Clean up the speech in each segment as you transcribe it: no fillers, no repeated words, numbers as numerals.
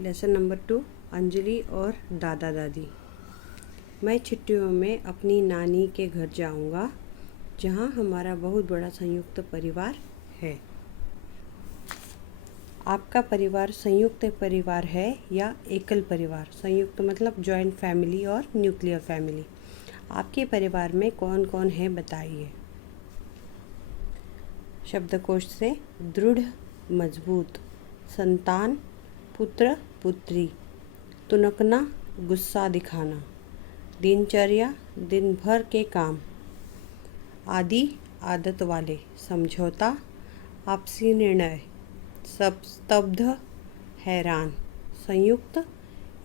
Lesson number 2 Anjali और दादा दादी। मैं छुट्टियों में अपनी नानी के घर जाऊंगा, जहां हमारा बहुत बड़ा संयुक्त परिवार है। आपका परिवार संयुक्त परिवार है या एकल परिवार? संयुक्त मतलब जॉइंट फैमिली और न्यूक्लियर फैमिली। आपके परिवार में कौन कौन है बताइए। शब्दकोश से दृढ़, मजबूत, संतान, पुत्र पुत्री, तुनकना, गुस्सा दिखाना, दिनचर्या, दिन भर के काम, आदि, आदत वाले, समझौता, आपसी निर्णय, सब, स्तब्ध, हैरान, संयुक्त,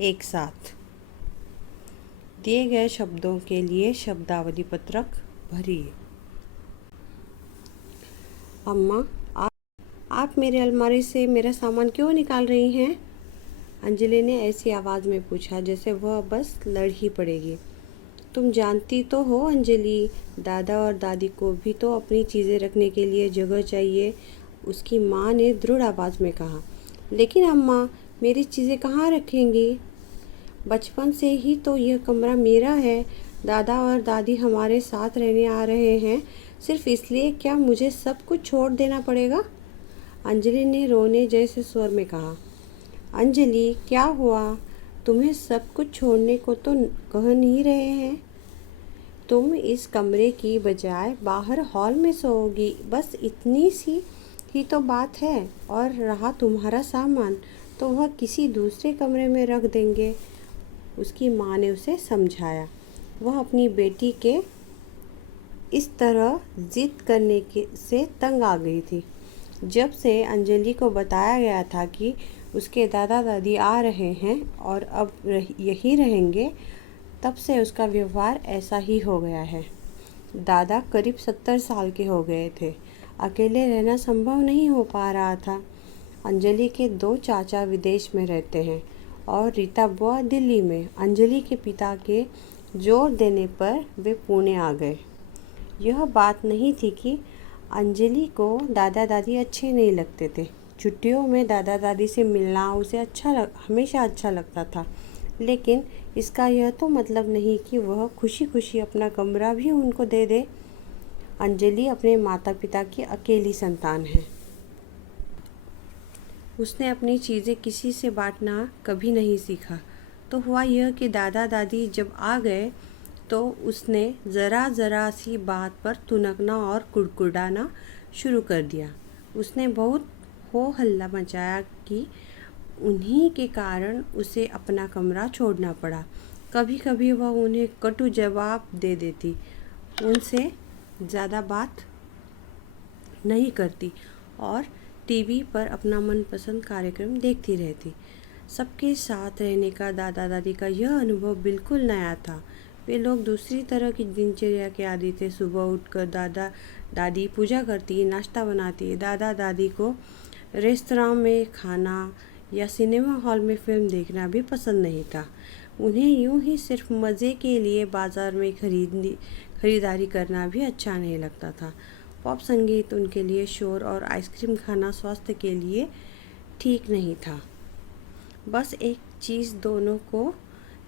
एक साथ। दिए गए शब्दों के लिए शब्दावली पत्रक भरिए। अम्मा, आप मेरे अलमारी से मेरा सामान क्यों निकाल रही हैं? अंजलि ने ऐसी आवाज़ में पूछा जैसे वह बस लड़ ही पड़ेगी। तुम जानती तो हो अंजलि, दादा और दादी को भी तो अपनी चीज़ें रखने के लिए जगह चाहिए, उसकी माँ ने दृढ़ आवाज़ में कहा। लेकिन अम्मा, मेरी चीज़ें कहाँ रखेंगी? बचपन से ही तो यह कमरा मेरा है। दादा और दादी हमारे साथ रहने आ रहे हैं, सिर्फ इसलिए क्या मुझे सब कुछ छोड़ देना पड़ेगा? अंजलि ने रोने जैसे स्वर में कहा। अंजलि, क्या हुआ? तुम्हें सब कुछ छोड़ने को तो कह नहीं रहे हैं। तुम इस कमरे की बजाय बाहर हॉल में सोओगी, बस इतनी सी ही तो बात है। और रहा तुम्हारा सामान, तो वह किसी दूसरे कमरे में रख देंगे, उसकी माँ ने उसे समझाया। वह अपनी बेटी के इस तरह जिद करने से तंग आ गई थी। जब से अंजलि को बताया गया था कि उसके दादा दादी आ रहे हैं और अब यही रहेंगे, तब से उसका व्यवहार ऐसा ही हो गया है। दादा करीब 70 साल के हो गए थे। अकेले रहना संभव नहीं हो पा रहा था। अंजलि के 2 चाचा विदेश में रहते हैं और रीता बुआ दिल्ली में। अंजलि के पिता के जोर देने पर वे पुणे आ गए। यह बात नहीं थी कि अंजलि को दादा दादी अच्छे नहीं लगते थे। छुट्टियों में दादा दादी से मिलना उसे हमेशा अच्छा लगता था, लेकिन इसका यह तो मतलब नहीं कि वह खुशी खुशी अपना कमरा भी उनको दे दे। अंजलि अपने माता पिता की अकेली संतान है। उसने अपनी चीज़ें किसी से बांटना कभी नहीं सीखा। तो हुआ यह कि दादा दादी जब आ गए तो उसने ज़रा सी बात पर तुनकना और कुड़कुड़ाना शुरू कर दिया। उसने बहुत हो हल्ला मचाया कि उन्हीं के कारण उसे अपना कमरा छोड़ना पड़ा। कभी कभी वह उन्हें कटु जवाब दे देती, उनसे ज़्यादा बात नहीं करती और टीवी पर अपना मनपसंद कार्यक्रम देखती रहती। सबके साथ रहने का दादा दादी का यह अनुभव बिल्कुल नया था। वे लोग दूसरी तरह की दिनचर्या के आदी थे। सुबह उठकर दादा दादी पूजा करती, नाश्ता बनाती। दादा दादी को रेस्तरां में खाना या सिनेमा हॉल में फिल्म देखना भी पसंद नहीं था। उन्हें यूं ही सिर्फ मज़े के लिए बाज़ार में खरीदारी करना भी अच्छा नहीं लगता था। पॉप संगीत उनके लिए शोर और आइसक्रीम खाना स्वास्थ्य के लिए ठीक नहीं था। बस एक चीज़ दोनों को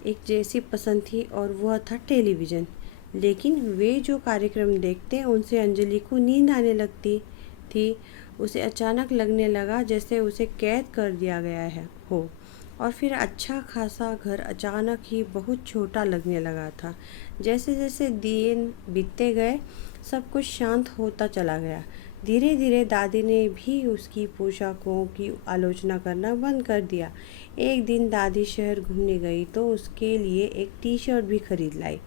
एक जैसी पसंद थी और वह था टेलीविज़न। लेकिन वे जो कार्यक्रम देखते उनसे अंजलि को नींद आने लगती थी। उसे अचानक लगने लगा जैसे उसे कैद कर दिया गया हो। और फिर अच्छा खासा घर अचानक ही बहुत छोटा लगने लगा था। जैसे जैसे दिन बीतते गए, सब कुछ शांत होता चला गया। धीरे धीरे दादी ने भी उसकी पोशाकों की आलोचना करना बंद कर दिया। एक दिन दादी शहर घूमने गई तो उसके लिए एक टी शर्ट भी खरीद लाई।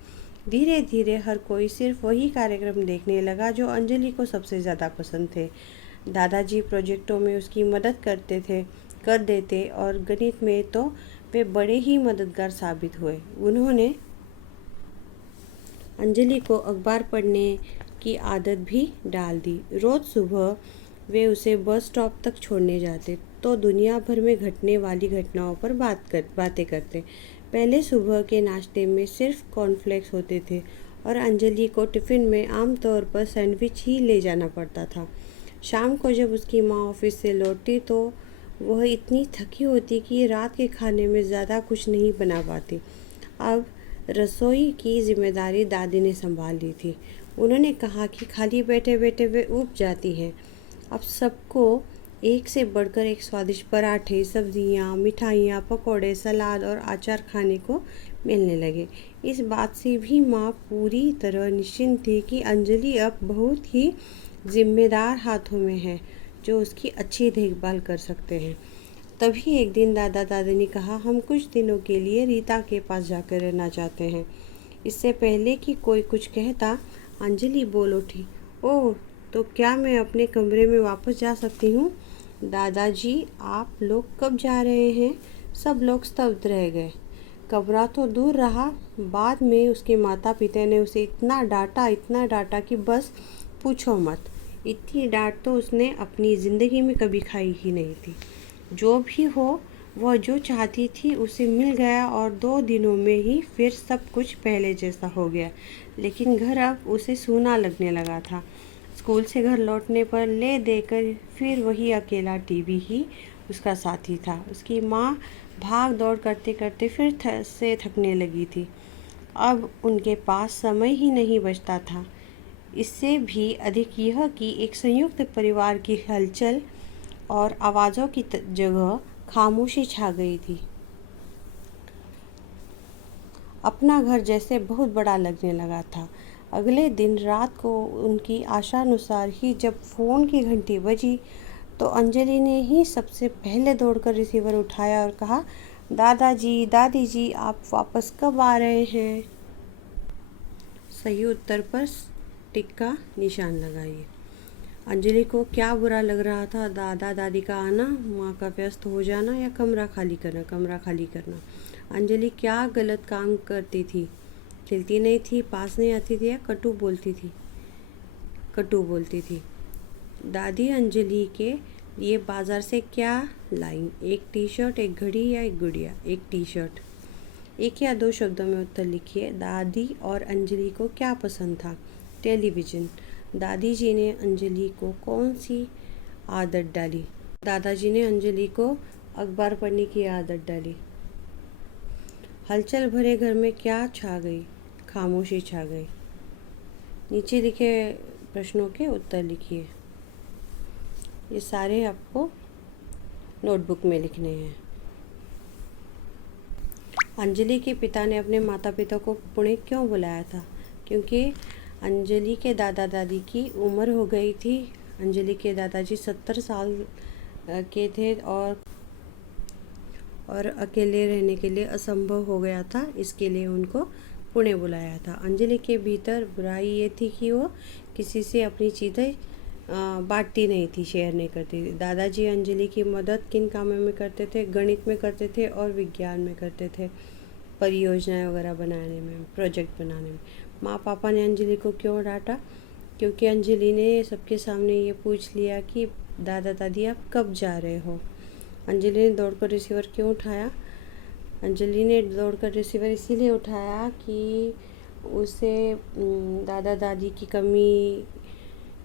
धीरे धीरे हर कोई सिर्फ वही कार्यक्रम देखने लगा जो अंजलि को सबसे ज़्यादा पसंद थे। दादाजी प्रोजेक्टों में उसकी मदद कर देते और गणित में तो वे बड़े ही मददगार साबित हुए। उन्होंने अंजलि को अखबार पढ़ने की आदत भी डाल दी। रोज़ सुबह वे उसे बस स्टॉप तक छोड़ने जाते तो दुनिया भर में घटने वाली घटनाओं पर बातें करते। पहले सुबह के नाश्ते में सिर्फ कॉर्नफ्लेक्स होते थे और अंजलि को टिफ़िन में आमतौर पर सैंडविच ही ले जाना पड़ता था। शाम को जब उसकी माँ ऑफिस से लौटती तो वह इतनी थकी होती कि रात के खाने में ज़्यादा कुछ नहीं बना पाती। अब रसोई की जिम्मेदारी दादी ने संभाल ली थी। उन्होंने कहा कि खाली बैठे बैठे वे ऊब जाती हैं। अब सबको एक से बढ़कर एक स्वादिष्ट पराठे, सब्जियां, मिठाइयाँ, पकौड़े, सलाद और अचार खाने को मिलने लगे। इस बात से भी माँ पूरी तरह निश्चिंत थी कि अंजलि अब बहुत ही जिम्मेदार हाथों में है, जो उसकी अच्छी देखभाल कर सकते हैं। तभी एक दिन दादा दादी ने कहा, हम कुछ दिनों के लिए रीता के पास जाकर रहना चाहते हैं। इससे पहले कि कोई कुछ कहता, अंजलि बोल उठी, ओह, तो क्या मैं अपने कमरे में वापस जा सकती हूँ? दादाजी, आप लोग कब जा रहे हैं? सब लोग स्तब्ध रह गए। कमरा तो दूर रहा, बाद में उसके माता पिता ने उसे इतना डांटा कि बस पूछो मत। इतनी डांट तो उसने अपनी ज़िंदगी में कभी खाई ही नहीं थी। जो भी हो, वह जो चाहती थी उसे मिल गया और 2 दिनों में ही फिर सब कुछ पहले जैसा हो गया। लेकिन घर अब उसे सूना लगने लगा था। स्कूल से घर लौटने पर ले देकर फिर वही अकेला टीवी ही उसका साथी था। उसकी माँ भाग दौड़ करते करते फिर से थकने लगी थी। अब उनके पास समय ही नहीं बचता था। इससे भी अधिक यह कि एक संयुक्त परिवार की हलचल और आवाज़ों की जगह खामोशी छा गई थी। अपना घर जैसे बहुत बड़ा लगने लगा था। अगले दिन रात को उनकी आशानुसार ही जब फ़ोन की घंटी बजी, तो अंजलि ने ही सबसे पहले दौड़कर रिसीवर उठाया और कहा, दादाजी, दादी जी, आप वापस कब आ रहे हैं? सही उत्तर पर टिक का निशान लगाइए। अंजलि को क्या बुरा लग रहा था, दादा दादी का आना, माँ का व्यस्त हो जाना या कमरा खाली करना। अंजलि क्या गलत काम करती थी? खिलती नहीं थी, पास नहीं आती थी या कटु बोलती थी। दादी अंजलि के लिए बाजार से क्या लाई? एक टी शर्ट, एक घड़ी या एक गुड़िया? एक टी शर्ट। 1 या 2 शब्दों में उत्तर लिखिए। दादी और अंजलि को क्या पसंद था? टेलीविज़न। दादी जी ने अंजलि को कौन सी आदत डाली? दादाजी ने अंजलि को अखबार पढ़ने की आदत डाली। हलचल भरे घर में क्या छा गई? खामोशी छा गई। नीचे लिखे प्रश्नों के उत्तर लिखिए। ये सारे आपको नोटबुक में लिखने हैं। अंजलि के पिता ने अपने माता पिता को पुणे क्यों बुलाया था? क्योंकि अंजलि के दादा दादी की उम्र हो गई थी। अंजलि के दादाजी 70 साल के थे और अकेले रहने के लिए असंभव हो गया था। इसके लिए उनको पुणे बुलाया था। अंजलि के भीतर बुराई ये थी कि वो किसी से अपनी चीज़ें बांटती नहीं थी, शेयर नहीं करती थी। दादाजी अंजलि की मदद किन कामों में करते थे? गणित में करते थे और विज्ञान में करते थे, परियोजनाएं वगैरह बनाने में, प्रोजेक्ट बनाने में। माँ पापा ने अंजलि को क्यों डांटा? क्योंकि अंजलि ने सबके सामने ये पूछ लिया कि दादा दादी आप कब जा रहे हो? अंजलि ने दौड़कर रिसीवर क्यों उठाया? अंजलि ने दौड़कर रिसीवर इसीलिए उठाया कि उसे दादा दादी की कमी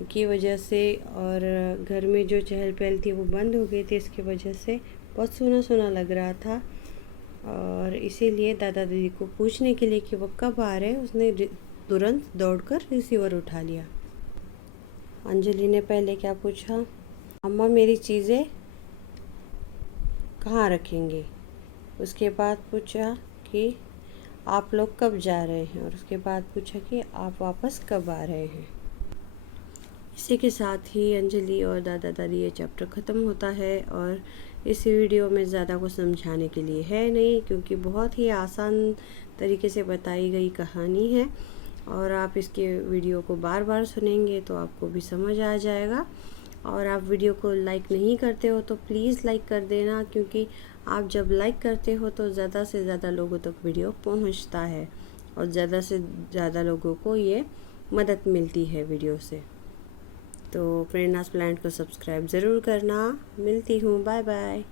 की वजह से और घर में जो चहल पहल थी वो बंद हो गई थी। इसकी वजह से बहुत सूना सूना लग रहा था और इसीलिए दादा दादी को पूछने के लिए कि वो कब आ रहे हैं, उसने तुरंत दौड़कर रिसीवर उठा लिया। अंजलि ने पहले क्या पूछा? अम्मा, मेरी चीज़ें कहाँ रखेंगे? उसके बाद पूछा कि आप लोग कब जा रहे हैं और उसके बाद पूछा कि आप वापस कब आ रहे हैं। इसी के साथ ही अंजलि और दादा दादी ये चैप्टर ख़त्म होता है और इस वीडियो में ज़्यादा कुछ समझाने के लिए है नहीं, क्योंकि बहुत ही आसान तरीके से बताई गई कहानी है और आप इसके वीडियो को बार बार सुनेंगे तो आपको भी समझ आ जाएगा। और आप वीडियो को लाइक नहीं करते हो तो प्लीज़ लाइक कर देना, क्योंकि आप जब लाइक करते हो तो ज़्यादा से ज़्यादा लोगों तक वीडियो पहुंचता है और ज़्यादा से ज़्यादा लोगों को ये मदद मिलती है वीडियो से। तो प्रेरणास प्लैनेट को सब्सक्राइब ज़रूर करना। मिलती हूँ, बाय बाय।